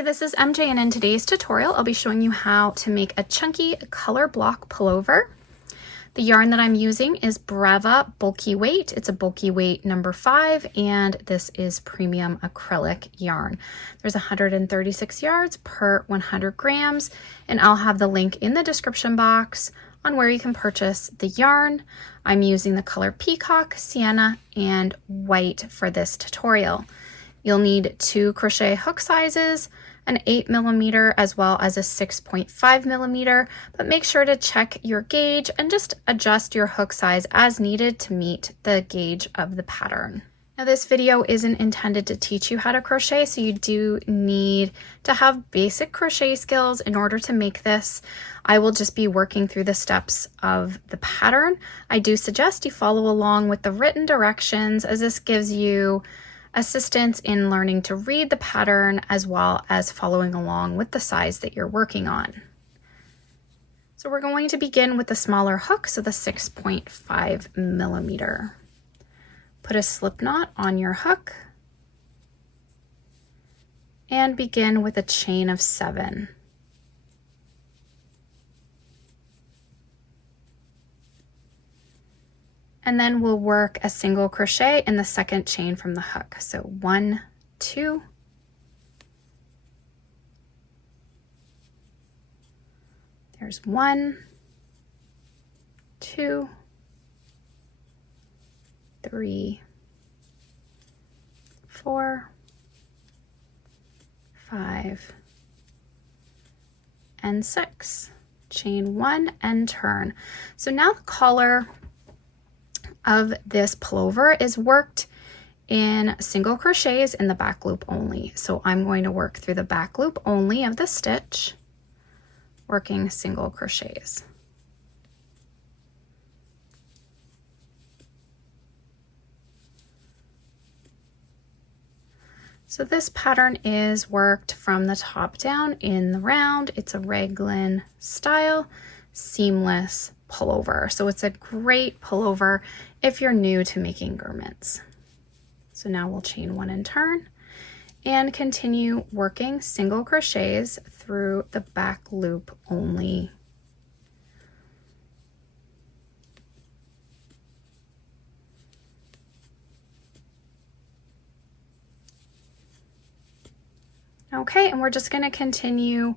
Hey, this is MJ, and in today's tutorial I'll be showing you how to make a chunky color block pullover. The yarn that I'm using is Brava Bulky Weight. It's a bulky weight number 5, and this is premium acrylic yarn. There's 136 yards per 100 grams, and I'll have the link in the description box on where you can purchase the yarn. I'm using the color Peacock, Sienna, and White for this tutorial. You'll need 2 crochet hook sizes, an 8mm as well as a 6.5mm, but make sure to check your gauge and just adjust your hook size as needed to meet the gauge of the pattern. Now, this video isn't intended to teach you how to crochet, so you do need to have basic crochet skills in order to make this. I will just be working through the steps of the pattern. I do suggest you follow along with the written directions, as this gives you assistance in learning to read the pattern as well as following along with the size that you're working on. So we're going to begin with the smaller hook, so the 6.5mm. Put a slip knot on your hook and begin with a chain of 7. And then we'll work a single crochet in the second chain from the hook. So 1, 2, there's 1, 2, 3, 4, 5, and 6. Chain 1 and turn. So now the collar of this pullover is worked in single crochets in the back loop only. So I'm going to work through the back loop only of the stitch, working single crochets. So this pattern is worked from the top down in the round. It's a Raglan style seamless pullover. So it's a great pullover if you're new to making garments. So now we'll chain 1 and turn and continue working single crochets through the back loop only. Okay, and we're just going to continue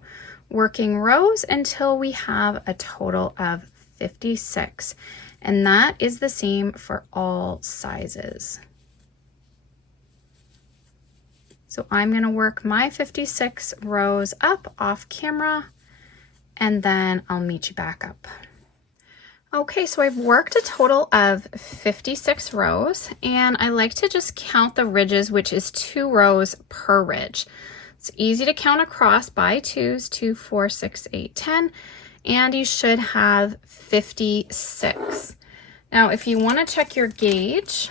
working rows until we have a total of 56, and that is the same for all sizes. So I'm going to work my 56 rows up off camera, and then I'll meet you back up. Okay, so I've worked a total of 56 rows, and I like to just count the ridges, which is 2 rows per ridge. It's easy to count across by 2s, 2, 4, 6, 8, 10, and you should have 56. Now, if you want to check your gauge,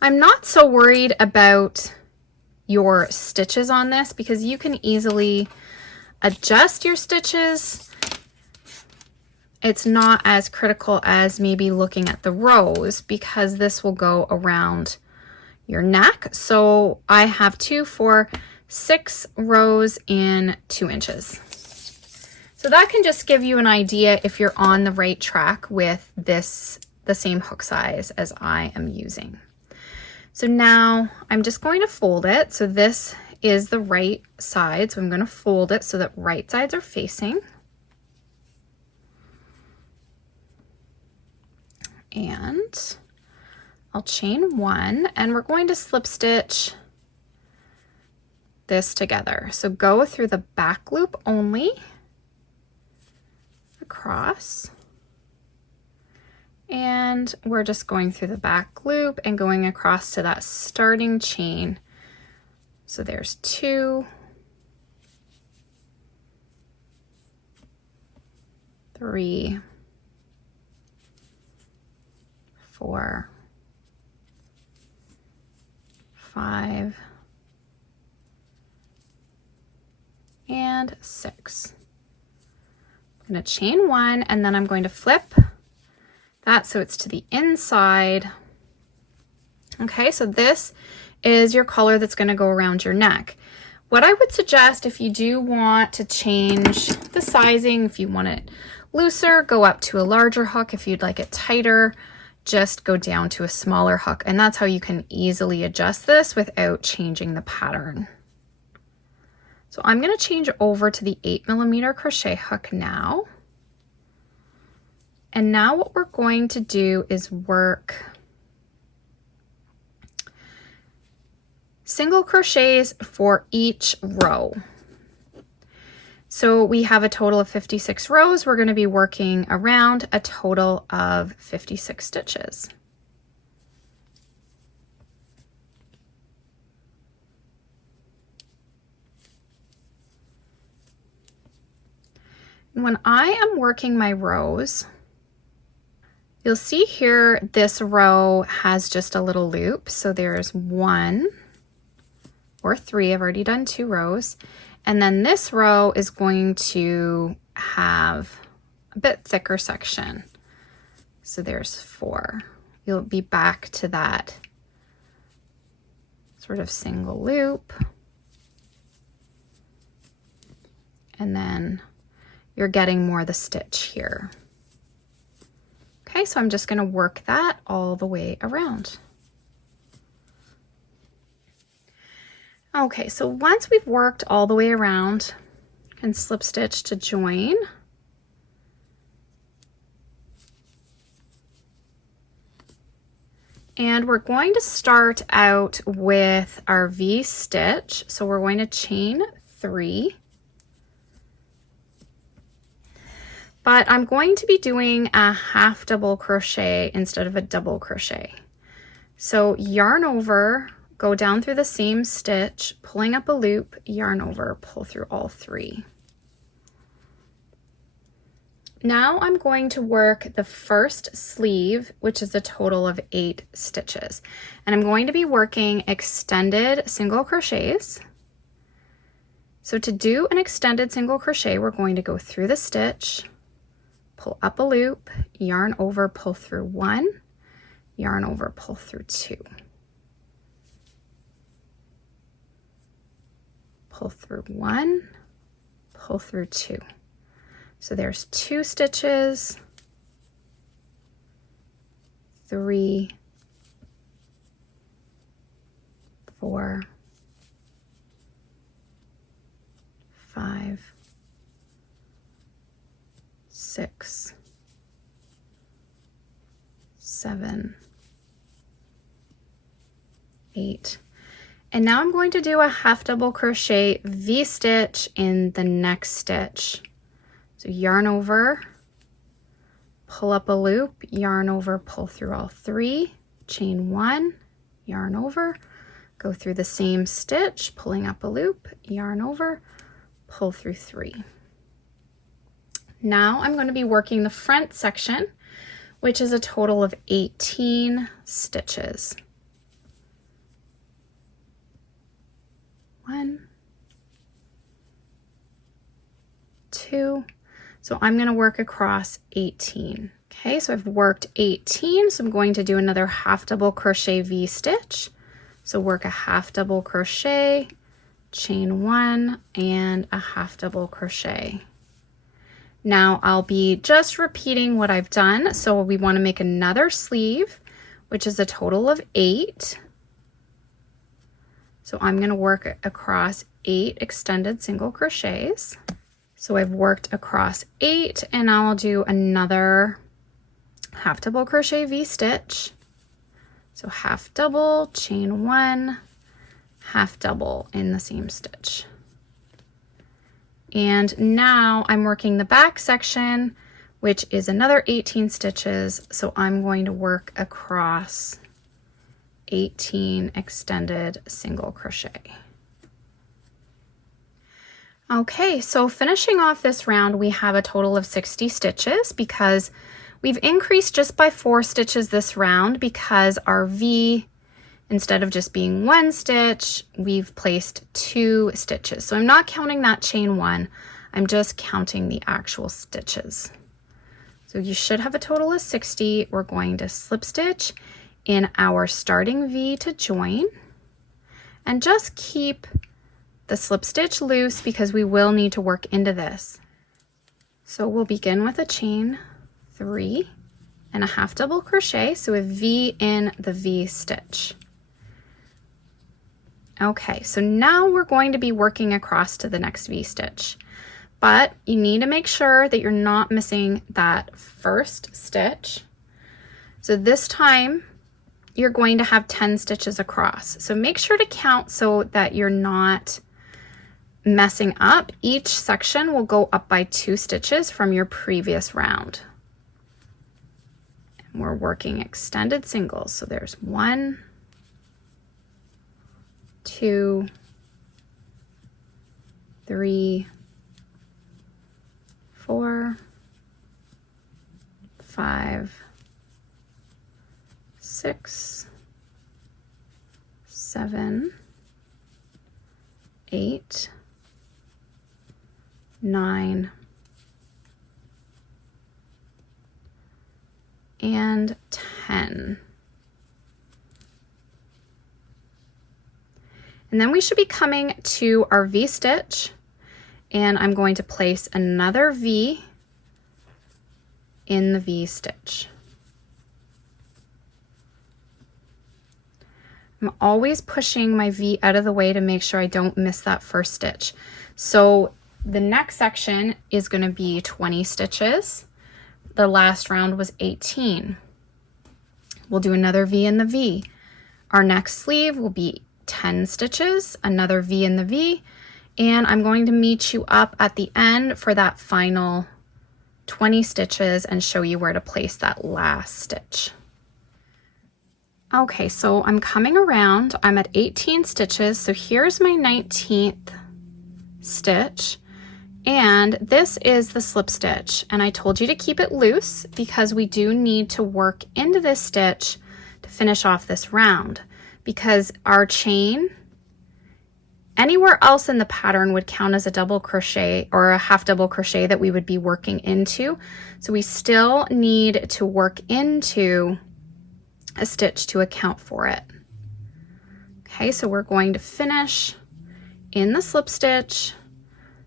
I'm not so worried about your stitches on this because you can easily adjust your stitches. It's not as critical as maybe looking at the rows because this will go around your neck. So I have 2, 4, 6 rows in 2 inches. So that can just give you an idea if you're on the right track with this, the same hook size as I am using. So now I'm just going to fold it. So this is the right side. So I'm going to fold it so that right sides are facing. And I'll chain 1, and we're going to slip stitch this together. So go through the back loop only, across, and we're just going through the back loop and going across to that starting chain. So there's 2, 3, 4, 5, and 6. I'm going to chain 1, and then I'm going to flip that so it's to the inside. Okay, so this is your collar that's going to go around your neck. What I would suggest, if you do want to change the sizing, if you want it looser, go up to a larger hook. If you'd like it tighter, just go down to a smaller hook. And that's how you can easily adjust this without changing the pattern. So I'm going to change over to the 8mm crochet hook now. And now what we're going to do is work single crochets for each row. So we have a total of 56 rows. We're going to be working around a total of 56 stitches. When I am working my rows, you'll see here this row has just a little loop. So there's 1 or 3, I've already done 2 rows. And then this row is going to have a bit thicker section. So there's 4. You'll be back to that sort of single loop. And then you're getting more of the stitch here. Okay, so I'm just going to work that all the way around. Okay, so once we've worked all the way around, you can slip stitch to join. And we're going to start out with our V stitch. So we're going to chain 3. But I'm going to be doing a half double crochet instead of a double crochet. So yarn over, go down through the same stitch, pulling up a loop, yarn over, pull through all 3. Now I'm going to work the first sleeve, which is a total of 8 stitches. And I'm going to be working extended single crochets. So to do an extended single crochet, we're going to go through the stitch, pull up a loop, yarn over, pull through 1, yarn over, pull through 2. Pull through 1, pull through 2. So there's 2 stitches, 3, 4, 5, 6, 7, 8. And now I'm going to do a half double crochet V-stitch in the next stitch. So yarn over, pull up a loop, yarn over, pull through all 3, chain 1, yarn over, go through the same stitch, pulling up a loop, yarn over, pull through 3. Now I'm going to be working the front section, which is a total of 18 stitches. 1, 2, so I'm going to work across 18. Okay, so I've worked 18, so I'm going to do another half double crochet V-stitch. So work a half double crochet, chain 1, and a half double crochet. Now I'll be just repeating what I've done. So we want to make another sleeve, which is a total of 8. So I'm going to work across 8 extended single crochets. So I've worked across 8, and now I'll do another half double crochet V-stitch. So half double, chain 1, half double in the same stitch. And now I'm working the back section, which is another 18 stitches. So I'm going to work across 18 extended single crochet. Okay, so finishing off this round, we have a total of 60 stitches because we've increased just by 4 stitches this round because our V, instead of just being 1 stitch, we've placed 2 stitches. So I'm not counting that chain 1, I'm just counting the actual stitches. So you should have a total of 60. We're going to slip stitch in our starting V to join. And just keep the slip stitch loose because we will need to work into this. So we'll begin with a chain 3 and a half double crochet, so a V in the V stitch. Okay, so now we're going to be working across to the next V stitch, but you need to make sure that you're not missing that first stitch. So this time you're going to have 10 stitches across. So make sure to count so that you're not messing up. Each section will go up by 2 stitches from your previous round. And we're working extended singles. So there's 1, 2, 3, 4, 5, 6, 7, 8, 9, and 10. And then we should be coming to our V stitch, and I'm going to place another V in the V stitch. I'm always pushing my V out of the way to make sure I don't miss that first stitch. So the next section is going to be 20 stitches. The last round was 18. We'll do another V in the V. Our next sleeve will be 10 stitches, another V in the V, and I'm going to meet you up at the end for that final 20 stitches and show you where to place that last stitch. Okay, so I'm coming around, I'm at 18 stitches, so here's my 19th stitch, and this is the slip stitch, and I told you to keep it loose because we do need to work into this stitch to finish off this round, because our chain anywhere else in the pattern would count as a double crochet or a half double crochet that we would be working into, so we still need to work into a stitch to account for it. Okay, so we're going to finish in the slip stitch.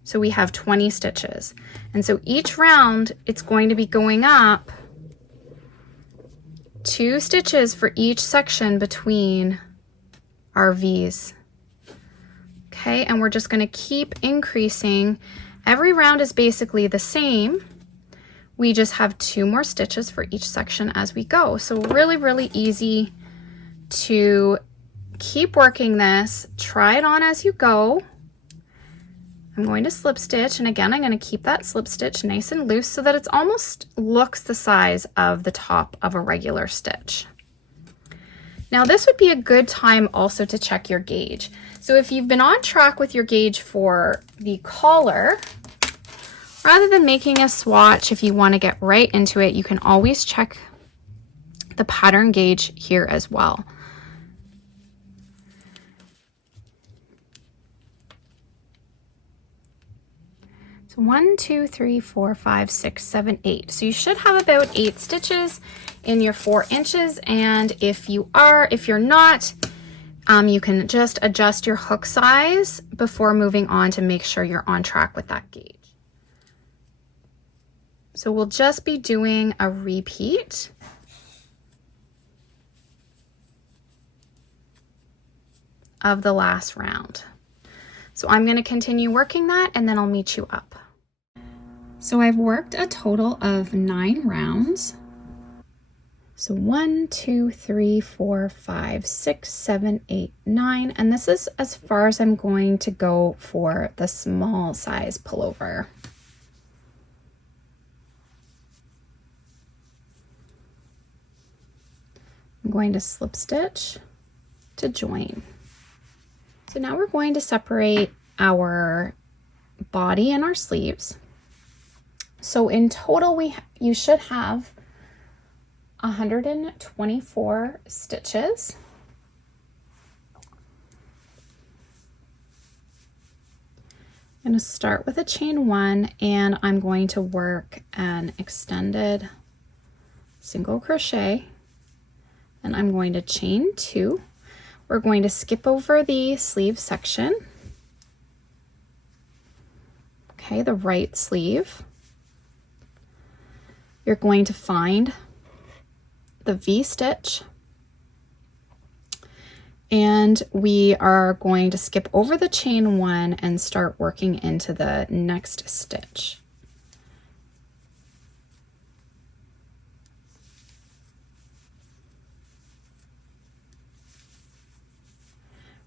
So we have 20 stitches. And so each round, it's going to be going up 2 stitches for each section between our V's. Okay, and we're just going to keep increasing. Every round is basically the same. We just have 2 more stitches for each section as we go. So really, really easy to keep working this. Try it on as you go. I'm going to slip stitch, and again, I'm going to keep that slip stitch nice and loose so that it's almost looks the size of the top of a regular stitch. Now this would be a good time also to check your gauge. So if you've been on track with your gauge for the collar, rather than making a swatch, if you want to get right into it, you can always check the pattern gauge here as well. So 1, 2, 3, 4, 5, 6, 7, 8. So you should have about 8 stitches in your 4 inches. And if you're not, you can just adjust your hook size before moving on to make sure you're on track with that gauge. So we'll just be doing a repeat. Of the last round. So I'm going to continue working that and then I'll meet you up. So I've worked a total of 9 rounds. So 1, 2, 3, 4, 5, 6, 7, 8, 9, and this is as far as I'm going to go for the small size pullover. I'm going to slip stitch to join. So now we're going to separate our body and our sleeves. So in total, you should have 124 stitches. I'm going to start with a chain 1 and I'm going to work an extended single crochet, and I'm going to chain 2. We're going to skip over the sleeve section. Okay, the right sleeve. You're going to find the V-stitch, and we are going to skip over the chain 1 and start working into the next stitch.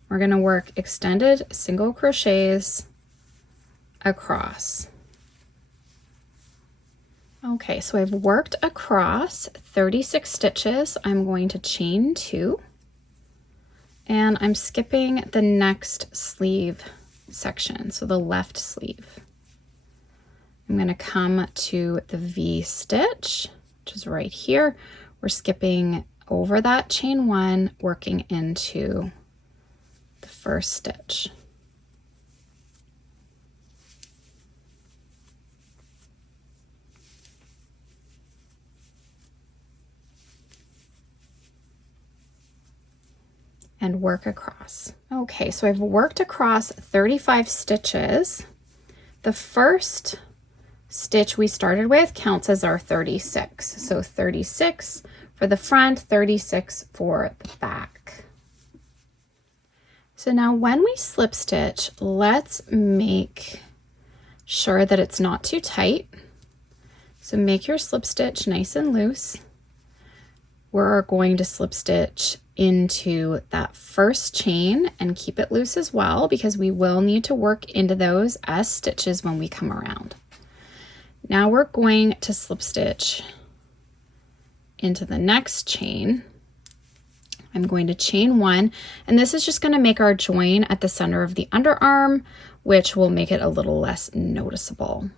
We're going to work extended single crochets across. Okay, so I've worked across 36 stitches. I'm going to chain 2, and I'm skipping the next sleeve section, so the left sleeve. I'm going to come to the V-stitch, which is right here. We're skipping over that chain 1, working into the first stitch. And work across. Okay, so I've worked across 35 stitches. The first stitch we started with counts as our 36. So 36 for the front, 36 for the back. So now when we slip stitch, let's make sure that it's not too tight. So make your slip stitch nice and loose. We're going to slip stitch into that first chain and keep it loose as well, because we will need to work into those as stitches when we come around. Now we're going to slip stitch into the next chain. I'm going to chain 1, and this is just going to make our join at the center of the underarm, which will make it a little less noticeable.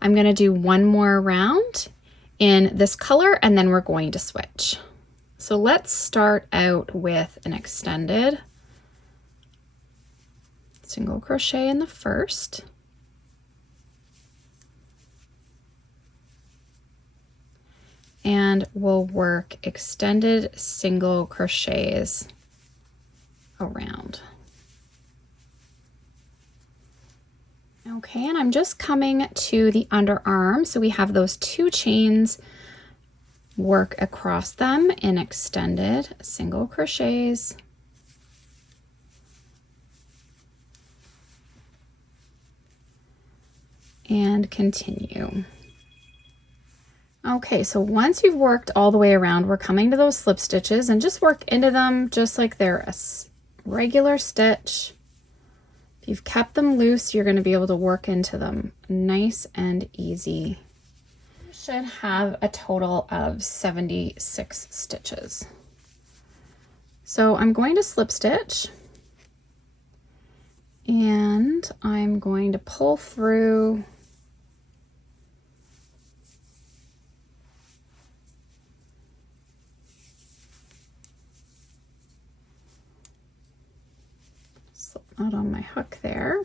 I'm going to do one more round in this color, and then we're going to switch. So let's start out with an extended single crochet in the first. And we'll work extended single crochets around. Okay, and I'm just coming to the underarm. So we have those 2 chains, work across them in extended single crochets. And continue. Okay, so once you've worked all the way around, we're coming to those slip stitches, and just work into them just like they're a regular stitch. If you've kept them loose, you're going to be able to work into them nice and easy. You should have a total of 76 stitches. So I'm going to slip stitch, and I'm going to pull through out on my hook there,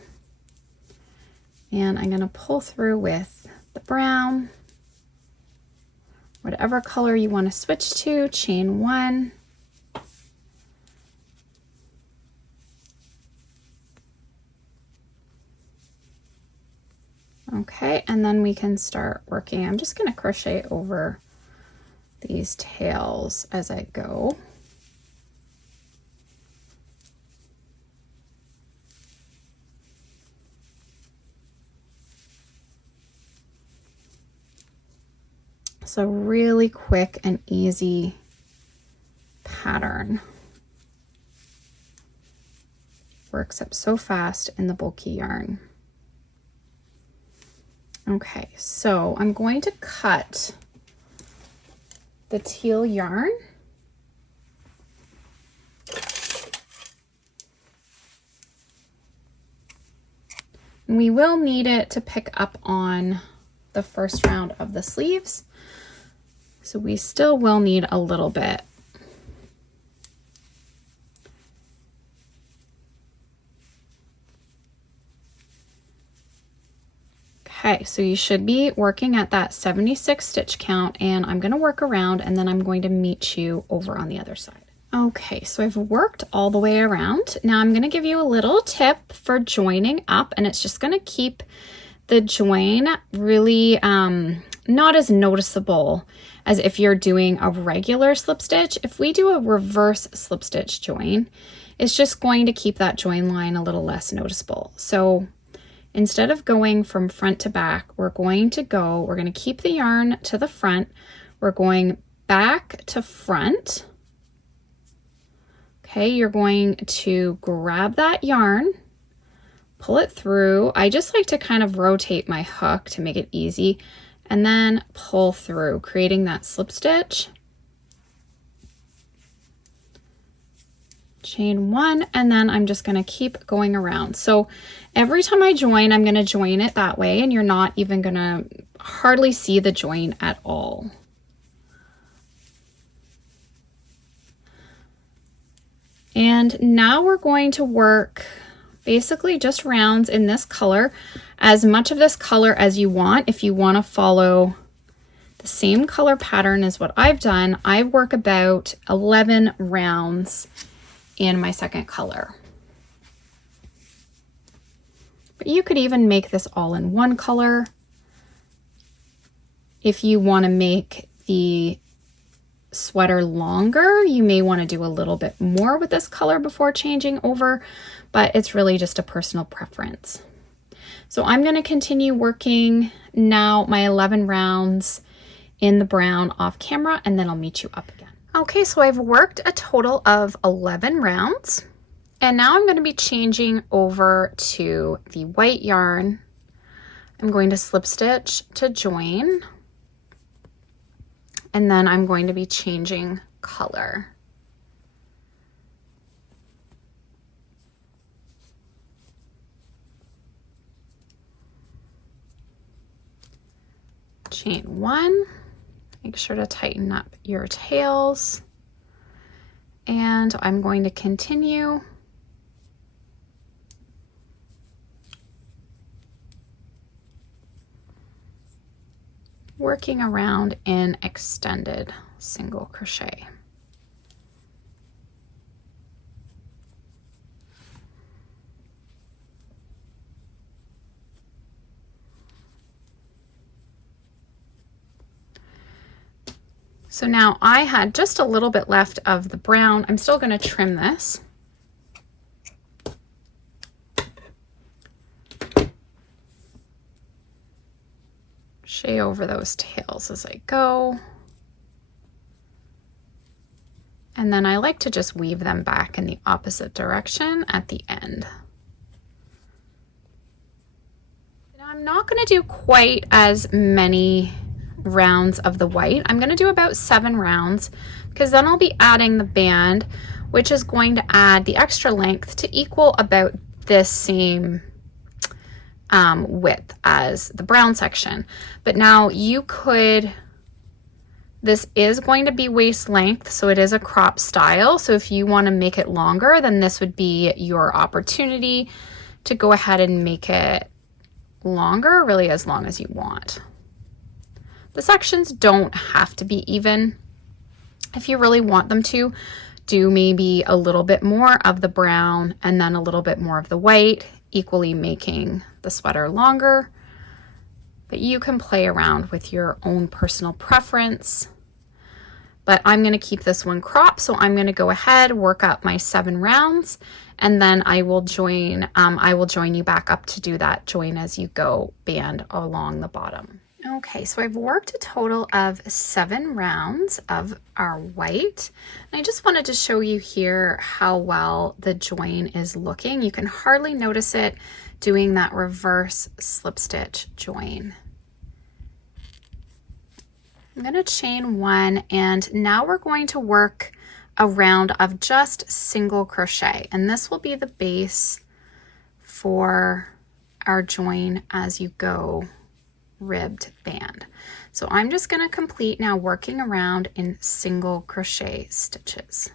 and I'm going to pull through with the brown, whatever color you want to switch to, chain 1, okay, and then we can start working. I'm just going to crochet over these tails as I go. So really quick and easy pattern. Works up so fast in the bulky yarn. Okay, so I'm going to cut the teal yarn. And we will need it to pick up on the first round of the sleeves. So we still will need a little bit. Okay, so you should be working at that 76 stitch count, and I'm going to work around, and then I'm going to meet you over on the other side. Okay, so I've worked all the way around. Now I'm going to give you a little tip for joining up, and it's just going to keep the join really not as noticeable as if you're doing a regular slip stitch. If we do a reverse slip stitch join, it's just going to keep that join line a little less noticeable. So instead of going from front to back, we're going to keep the yarn to the front. We're going back to front. Okay, you're going to grab that yarn, pull it through. I just like to kind of rotate my hook to make it easy, and then pull through, creating that slip stitch. Chain one, and then I'm just going to keep going around. So every time I join, I'm going to join it that way, and you're not even going to hardly see the join at all. And now we're going to work basically just rounds in this color, as much of this color as you want. If you want to follow the same color pattern as what I've done, I work about 11 rounds in my second color. But you could even make this all in one color. If you want to make the sweater longer, you may want to do a little bit more with this color before changing over, but it's really just a personal preference. So I'm going to continue working now my 11 rounds in the brown off camera, and then I'll meet you up again. Okay, so I've worked a total of 11 rounds, and now I'm going to be changing over to the white yarn. I'm going to slip stitch to join, and then I'm going to be changing color. Chain one, make sure to tighten up your tails, and I'm going to continue working around in extended single crochet. So now I had just a little bit left of the brown. I'm still going to trim this. Crochet over those tails as I go. And then I like to just weave them back in the opposite direction at the end. Now I'm not going to do quite as many rounds of the white. I'm going to do about 7 rounds, because then I'll be adding the band, which is going to add the extra length to equal about this same width as the brown section. But now you could, this is going to be waist length, so it is a crop style. So if you want to make it longer, then this would be your opportunity to go ahead and make it longer, really as long as you want. The sections don't have to be even. If you really want them to, do maybe a little bit more of the brown and then a little bit more of the white, equally making the sweater longer. But you can play around with your own personal preference. But I'm going to keep this one cropped, so I'm going to go ahead, work up my 7 rounds, and then I will join you back up to do that join as you go band along the bottom. Okay, so I've worked a total of 7 rounds of our white. And I just wanted to show you here how well the join is looking. You can hardly notice it doing that reverse slip stitch join. I'm going to chain 1, and now we're going to work a round of just single crochet, and this will be the base for our join as you go ribbed band. So I'm just going to complete now working around in single crochet stitches.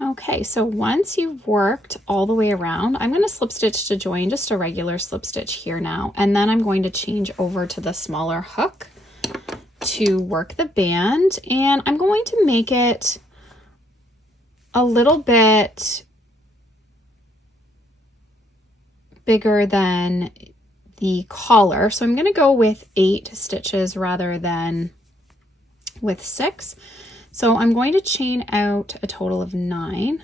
Okay, so once you've worked all the way around, I'm going to slip stitch to join, just a regular slip stitch here now, and then I'm going to change over to the smaller hook to work the band, and I'm going to make it a little bit bigger than the collar, so I'm going to go with 8 stitches rather than with 6. So I'm going to chain out a total of 9.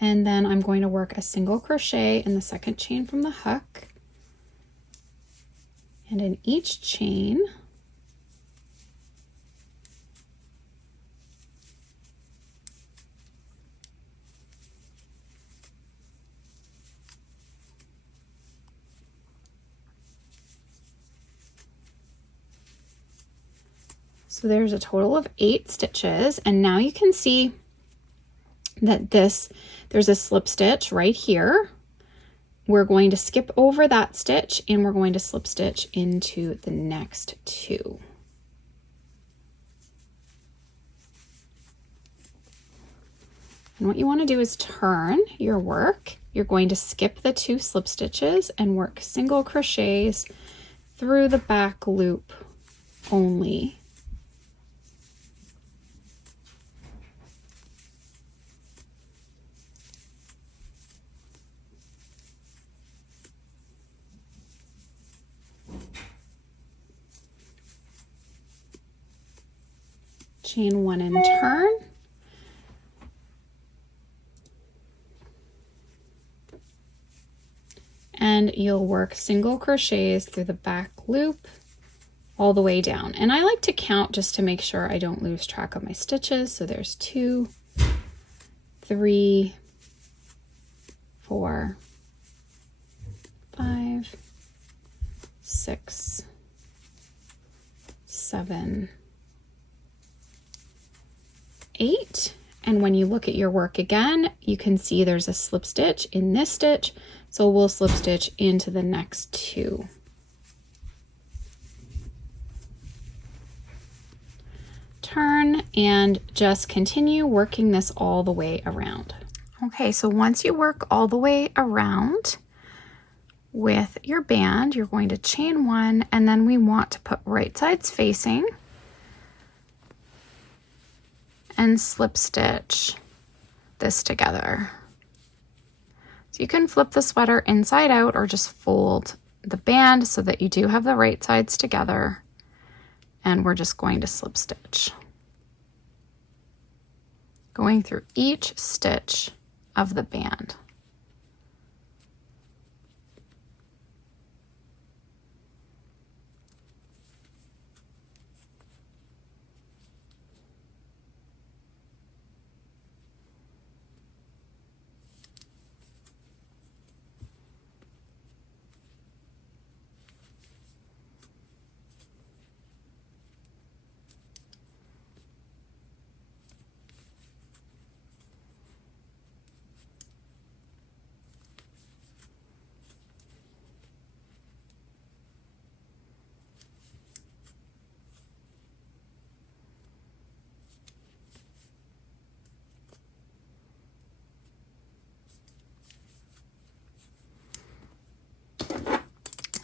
And then I'm going to work a single crochet in the second chain from the hook. And in each chain, so there's a total of 8 stitches, and now you can see that there's a slip stitch right here. We're going to skip over that stitch and we're going to slip stitch into the next 2. And what you want to do is turn your work. You're going to skip the 2 slip stitches and work single crochets through the back loop only. Chain 1 and turn. And you'll work single crochets through the back loop all the way down. And I like to count just to make sure I don't lose track of my stitches. So there's 2, 3, 4, 5, 6, 7, 8. And when you look at your work again, you can see there's a slip stitch in this stitch, so we'll slip stitch into the next 2. Turn and just continue working this all the way around. Okay, so once you work all the way around with your band, you're going to chain 1, and then we want to put right sides facing and slip stitch this together. So you can flip the sweater inside out or just fold the band so that you do have the right sides together, and we're just going to slip stitch, going through each stitch of the band.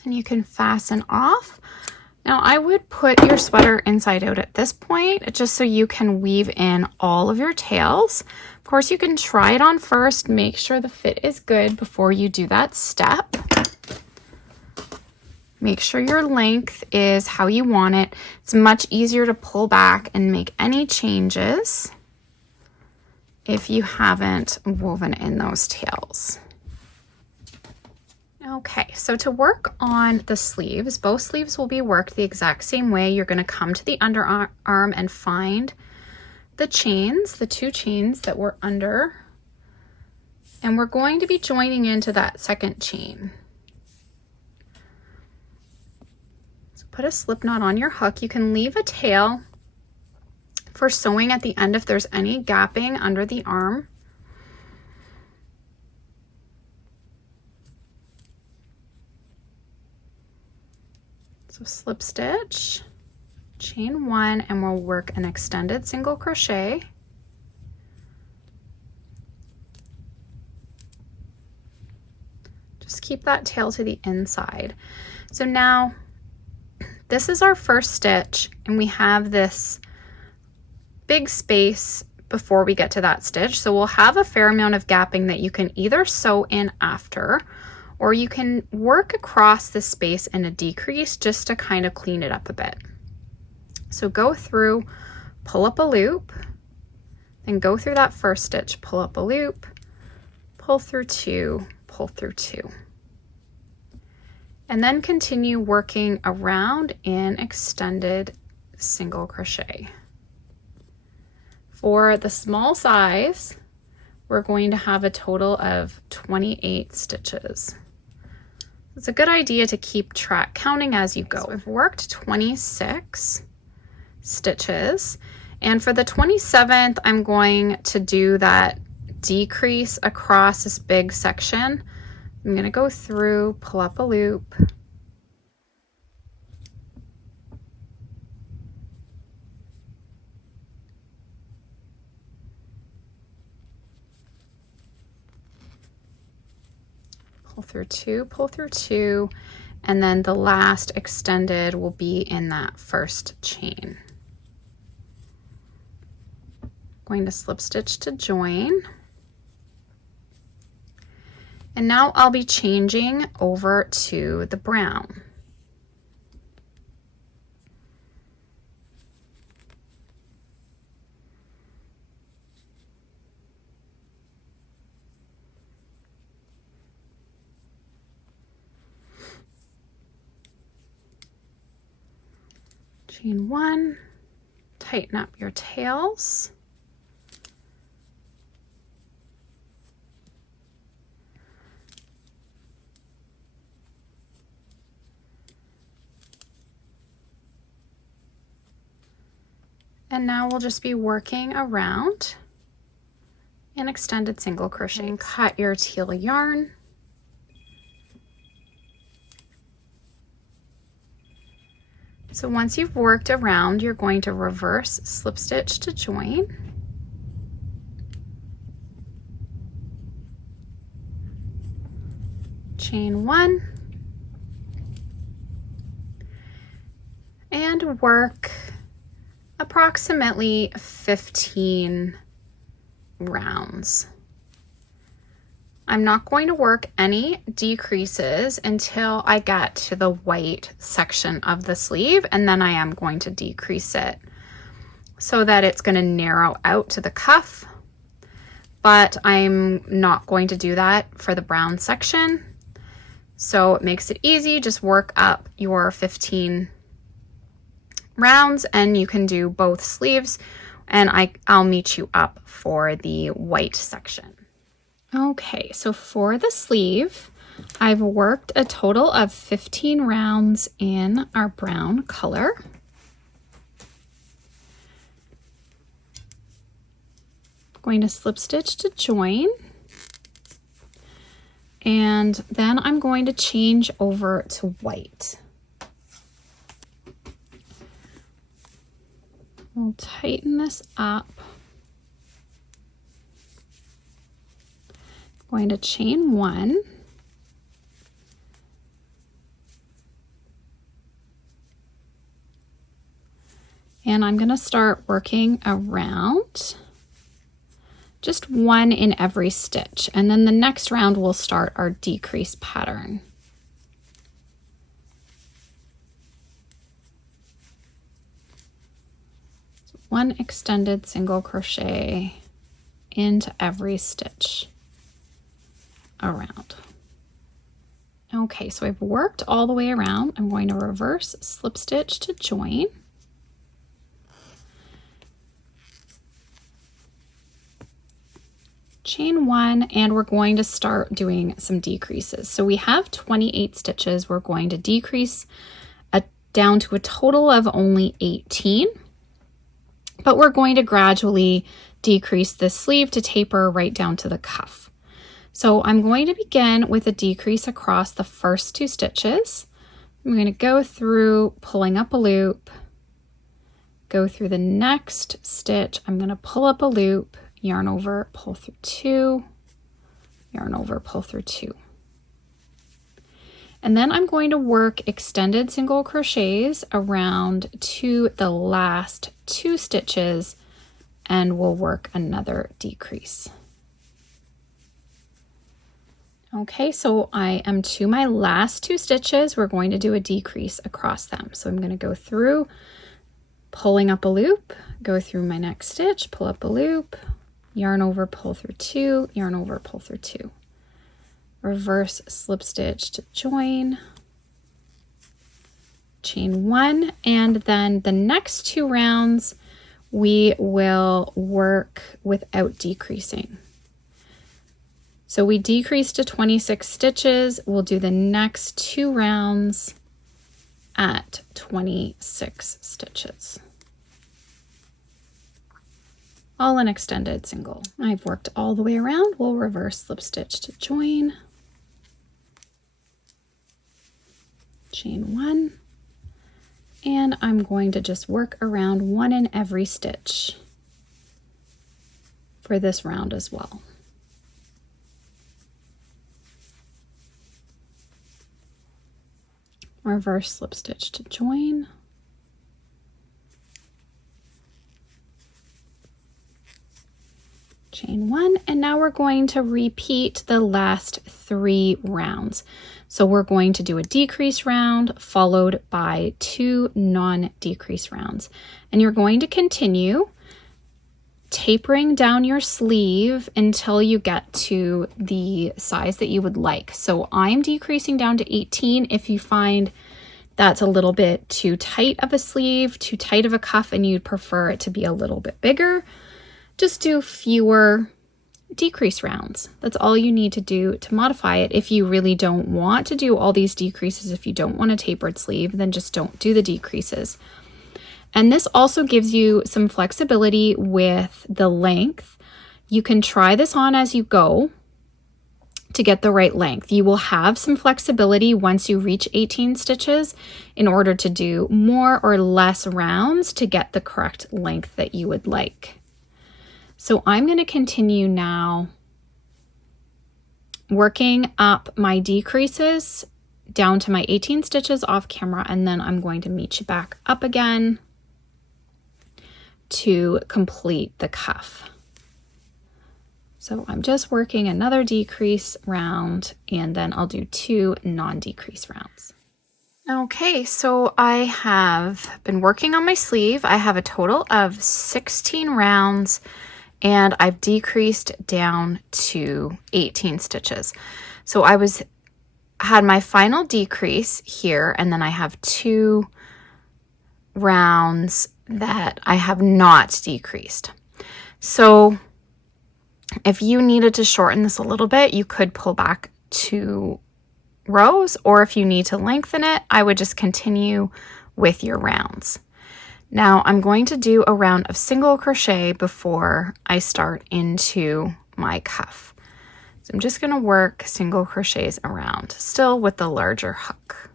And you can fasten off. Now I would put your sweater inside out at this point, just so you can weave in all of your tails. Of course, you can try it on first, make sure the fit is good before you do that step. Make sure your length is how you want it. It's much easier to pull back and make any changes if you haven't woven in those tails. Okay, so to work on the sleeves, both sleeves will be worked the exact same way. You're going to come to the underarm and find the chains, the 2 chains that were under, and we're going to be joining into that second chain. So put a slip knot on your hook. You can leave a tail for sewing at the end if there's any gapping under the arm. So slip stitch, chain 1, and we'll work an extended single crochet. Just keep that tail to the inside. So now this is our first stitch, and we have this big space before we get to that stitch. So we'll have a fair amount of gapping that you can either sew in after, or you can work across the space in a decrease just to kind of clean it up a bit. So go through, pull up a loop, then go through that first stitch, pull up a loop, pull through two, pull through two. And then continue working around in extended single crochet. For the small size, we're going to have a total of 28 stitches. It's a good idea to keep track, counting as you go. So I've worked 26 stitches, and for the 27th, I'm going to do that decrease across this big section. I'm going to go through, pull up a loop, pull through two, and then the last extended will be in that first chain. Going to slip stitch to join. And now I'll be changing over to the brown. Chain one, tighten up your tails. And now we'll just be working around an extended single crochet. And cut your teal yarn. So once you've worked around, you're going to reverse slip stitch to join. Chain one. And work approximately 15 rounds. I'm not going to work any decreases until I get to the white section of the sleeve, and then I am going to decrease it so that it's going to narrow out to the cuff, but I'm not going to do that for the brown section. So it makes it easy, just work up your 15 rounds and you can do both sleeves, and I'll meet you up for the white section. Okay, so for the sleeve, I've worked a total of 15 rounds in our brown color. Going to slip stitch to join, and then I'm going to change over to white. We'll tighten this up. Going to chain one. And I'm going to start working around just one in every stitch. And then the next round we'll start our decrease pattern. So one extended single crochet into every stitch around. Okay, so I've worked all the way around. I'm going to reverse slip stitch to join. Chain one, and we're going to start doing some decreases. So we have 28 stitches. We're going to decrease down to a total of only 18, but we're going to gradually decrease this sleeve to taper right down to the cuff. So I'm going to begin with a decrease across the first two stitches. I'm going to go through, pulling up a loop, go through the next stitch. I'm going to pull up a loop, yarn over, pull through two, yarn over, pull through two. And then I'm going to work extended single crochets around to the last 2 stitches, and we'll work another decrease. Okay, so I am to my last 2 stitches. We're going to do a decrease across them. So I'm going to go through, pulling up a loop, go through my next stitch, pull up a loop, yarn over, pull through 2, yarn over, pull through 2. Reverse slip stitch to join, chain 1, and then the next 2 rounds we will work without decreasing. So we decreased to 26 stitches. We'll do the next 2 rounds at 26 stitches. All an extended single. I've worked all the way around. We'll reverse slip stitch to join, chain 1, and I'm going to just work around 1 in every stitch for this round as well. Reverse slip stitch to join, chain 1, and now we're going to repeat the last 3 rounds. So we're going to do a decrease round followed by 2 non-decrease rounds, and you're going to continue tapering down your sleeve until you get to the size that you would like. So I'm decreasing down to 18. If you find that's a little bit too tight of a sleeve, too tight of a cuff, and you'd prefer it to be a little bit bigger, just do fewer decrease rounds. That's all you need to do to modify it. If you really don't want to do all these decreases, if you don't want a tapered sleeve, then just don't do the decreases. And this also gives you some flexibility with the length. You can try this on as you go to get the right length. You will have some flexibility once you reach 18 stitches in order to do more or less rounds to get the correct length that you would like. So I'm going to continue now working up my decreases down to my 18 stitches off camera, and then I'm going to meet you back up again to complete the cuff. So I'm just working another decrease round, and then I'll do 2 non-decrease rounds. Okay, so I have been working on my sleeve. I have a total of 16 rounds, and I've decreased down to 18 stitches. So I had my final decrease here, and then I have 2 rounds that I have not decreased. So if you needed to shorten this a little bit, you could pull back 2 rows, or if you need to lengthen it, I would just continue with your rounds. Now I'm going to do a round of single crochet before I start into my cuff. So I'm just going to work single crochets around, still with the larger hook.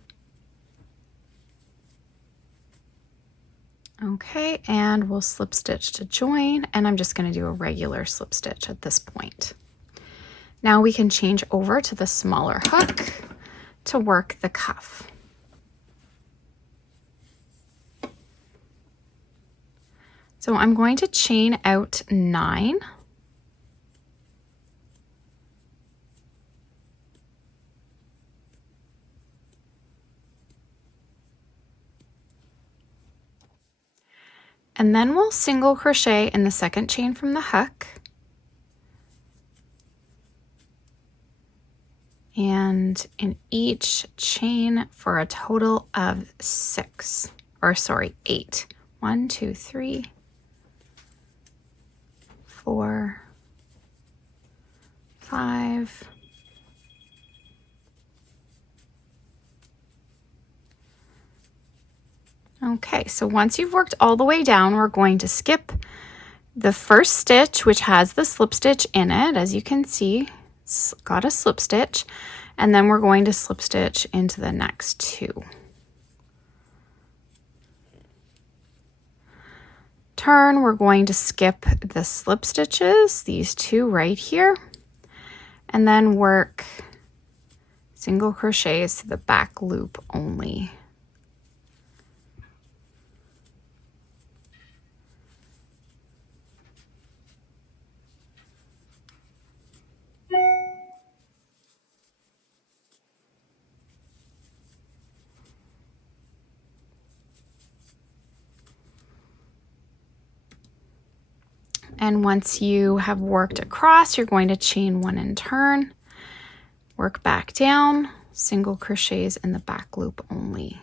Okay, and we'll slip stitch to join, and I'm just going to do a regular slip stitch at this point. Now we can change over to the smaller hook to work the cuff. So I'm going to chain out 9. And then we'll single crochet in the second chain from the hook. And in each chain for a total of 8. 1, 2, 3, 4, 5, 6. Okay, so once you've worked all the way down, we're going to skip the first stitch, which has the slip stitch in it. As you can see, it's got a slip stitch, and then we're going to slip stitch into the next 2. Turn, we're going to skip the slip stitches, these 2 right here, and then work single crochets to the back loop only. And once you have worked across, you're going to chain 1 and turn, work back down, single crochets in the back loop only.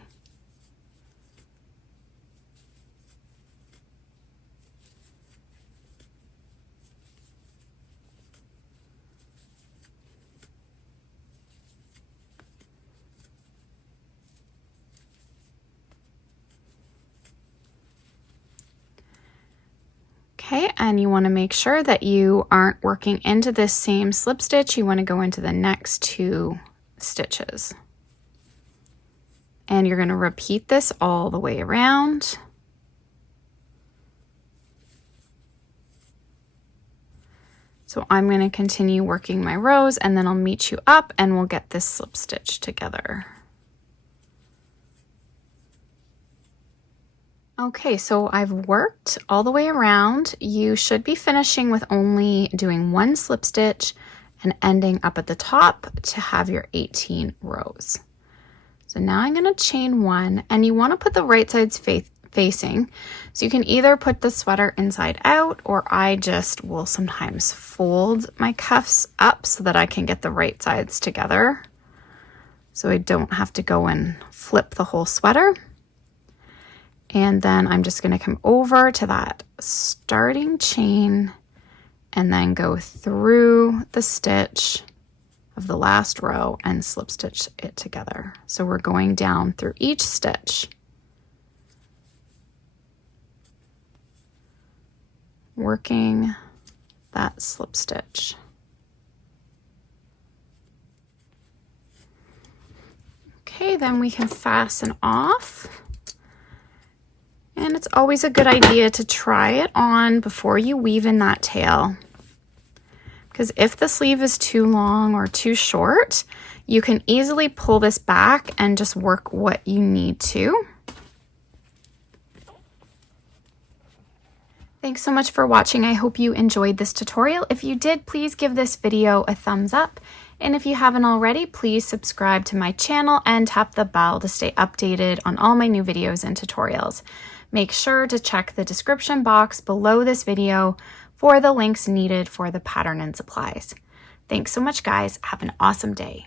Okay, and you want to make sure that you aren't working into this same slip stitch. You want to go into the next 2 stitches. And you're going to repeat this all the way around. So I'm going to continue working my rows, and then I'll meet you up and we'll get this slip stitch together. Okay, so I've worked all the way around. You should be finishing with only doing 1 slip stitch and ending up at the top to have your 18 rows. So now I'm going to chain 1, and you want to put the right sides facing. So you can either put the sweater inside out, or I just will sometimes fold my cuffs up so that I can get the right sides together, so I don't have to go and flip the whole sweater. And then I'm just going to come over to that starting chain and then go through the stitch of the last row and slip stitch it together. So we're going down through each stitch, working that slip stitch. Okay, then we can fasten off. And it's always a good idea to try it on before you weave in that tail, because if the sleeve is too long or too short, you can easily pull this back and just work what you need to. Thanks so much for watching. I hope you enjoyed this tutorial. If you did, please give this video a thumbs up. And if you haven't already, please subscribe to my channel and tap the bell to stay updated on all my new videos and tutorials. Make sure to check the description box below this video for the links needed for the pattern and supplies. Thanks so much, guys. Have an awesome day.